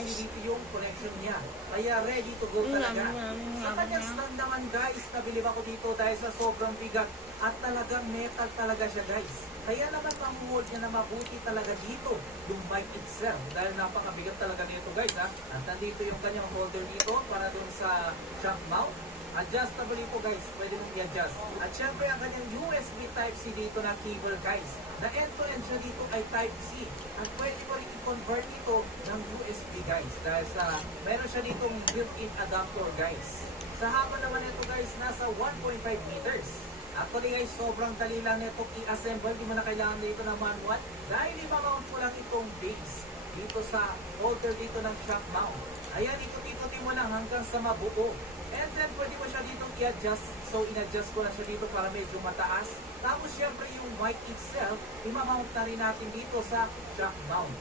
Type-C dito yung connection niya. Kaya ready to go talaga. Sa kanyang stand naman guys, nabilib ako dito dahil sa sobrang bigat at talagang metal talaga siya guys. Kaya naman mamuhold niya na mabuti talaga dito yung mic itself dahil napakabigat talaga nito guys ha. At nandito yung kanyang holder dito para dun sa shock mount. Adjustable ito guys, pwede mong i-adjust. At syempre ang kanyang USB Type-C dito na cable guys. Na end-to-end siya dito ay Type-C. At pwede ko rin i-convert ito ng USB guys. Dahil sa meron siya ditong built-in adapter guys. Sa haba naman ito guys, nasa 1.5 meters. Actually guys, sobrang dali lang nito i-assemble. Di mo na kailangan dito ng manual. Dahil i-mount ko lang itong base dito sa holder dito ng shock mount. Ayan, ikot-ikotin mo lang hanggang sa mabuo. And then, pwede mo siya dito i-adjust. So, in-adjust ko na siya dito para medyo mataas. Tapos, syempre, yung mic itself, i-mount na rin natin dito sa shock mount.